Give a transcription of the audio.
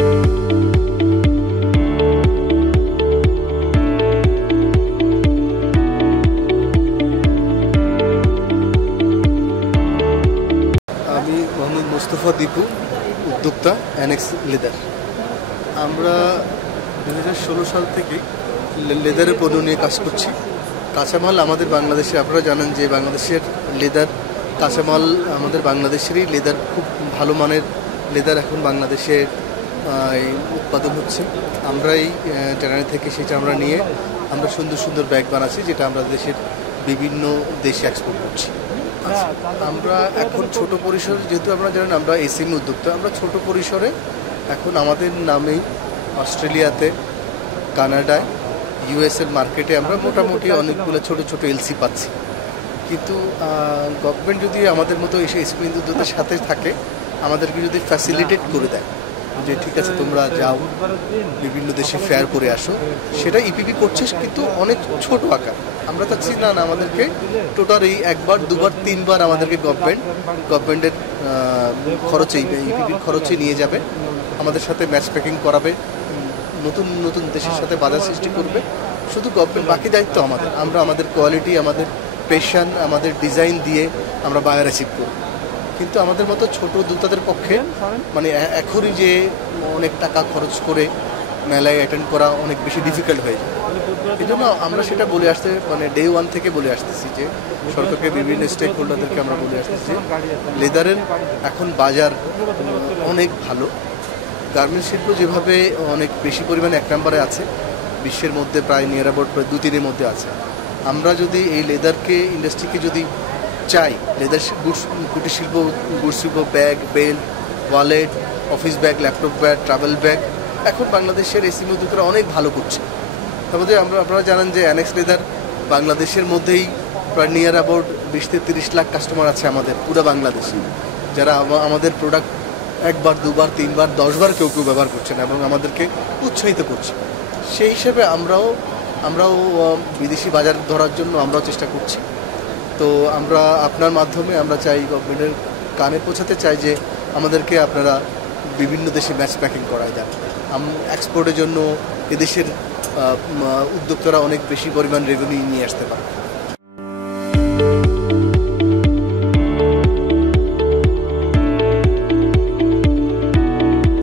আমি মোহাম্মদ মুস্তফা দীপু, উদ্যোক্তা annexe leather. আমরা 2016 সাল থেকে লেদারের পণ্য নিয়ে কাজ করছি। কাঁচামাল আমাদের বাংলাদেশে, আপনারা জানেন যে বাংলাদেশের লেদার কাঁচামাল আমাদের বাংলাদেশেরই লেদার, খুব ভালো মানের লেদার এখন বাংলাদেশে উৎপাদন হচ্ছে। আমরা এই জার্মানি থেকে সেটা আমরা নিয়ে আমরা সুন্দর সুন্দর ব্যাগ বানাচ্ছি, যেটা আমরা দেশের বিভিন্ন দেশে এক্সপোর্ট করছি। আমরা এখন ছোট পরিসরে, যেহেতু আপনারা জানেন আমরা এসএমই উদ্যোক্তা, আমরা ছোট পরিসরে এখন আমাদের নামেই অস্ট্রেলিয়াতে, কানাডায়, ইউএসএর মার্কেটে আমরা মোটামুটি অনেকগুলো ছোট ছোট এলসি পাচ্ছি। কিন্তু গভর্নমেন্ট যদি আমাদের মতো এসে এসএমই উদ্যোক্তার সাথে থাকে, আমাদেরকে যদি ফ্যাসিলিটেট করে দেয় যে ঠিক আছে তোমরা যাও বিভিন্ন দেশে ফেয়ার করে আসো, সেটা ইপিপি করছে কিন্তু অনেক ছোট আকার। আমরা চাচ্ছি না আমাদেরকে টোটাল এই একবার দুবার তিনবার আমাদেরকে গভর্নমেন্টের খরচেই, ইপিপির খরচে নিয়ে যাবে, আমাদের সাথে ম্যাচ প্যাকিং করাবে, নতুন নতুন দেশের সাথে বাজার সৃষ্টি করবে। শুধু গভর্নমেন্ট, বাকি দায়িত্ব আমাদের। আমরা আমাদের কোয়ালিটি, আমাদের পেশন, আমাদের ডিজাইন দিয়ে আমরা বায়ার অ্যাচিভ করব। কিন্তু আমাদের মতো ছোট উদ্যোক্তাদের পক্ষে মানে এখনই যে অনেক টাকা খরচ করে মেলায় অ্যাটেন্ড করা অনেক বেশি ডিফিকাল্ট হয়ে যায়। এই জন্য আমরা সেটা বলে আসতে, মানে ডে ওয়ান থেকে বলে আসতেছি যে সরকারকে, বিভিন্ন স্টেক হোল্ডারদেরকে আমরা বলে আসতেছি লেদারের এখন বাজার অনেক ভালো। গার্মেন্টস শিল্প যেভাবে অনেক বেশি পরিমাণে এক নম্বরে আছে বিশ্বের মধ্যে, প্রায় নিয়ার অ্যাবাউট প্রায় 2-3-এর মধ্যে আছে। আমরা যদি এই লেদারকে, ইন্ডাস্ট্রিকে যদি চাই, লেদার কুটির শিল্প, গুড শিল্প, bag, belt, wallet, office bag, laptop bag, travel bag, এখন বাংলাদেশের এসএমই উদ্যোক্তারা অনেক ভালো করছে। তার মধ্যে আপনারা জানেন যে অ্যানেক্স লেদার বাংলাদেশের মধ্যেই প্রায় নিয়ার অ্যাবাউট 20-30 লাখ কাস্টমার আছে আমাদের পুরো বাংলাদেশে, যারা আমাদের প্রোডাক্ট একবার, দুবার, তিনবার, 10 বার কেউ কেউ ব্যবহার করছেন এবং আমাদেরকে উৎসাহিত করছে। সেই হিসেবে আমরাও বিদেশি বাজার ধরার জন্য আমরাও চেষ্টা করছি। তো আমরা আপনার মাধ্যমে আমরা চাই, গভর্নমেন্টের কানে পৌঁছাতে চাই যে আমাদেরকে আপনারা বিভিন্ন দেশে ম্যাচ প্যাকিং করায় দেন। এক্সপোর্টের জন্য এদেশের উদ্যোক্তারা অনেক বেশি পরিমাণ রেভিনিউ নিয়ে আসতে পারে।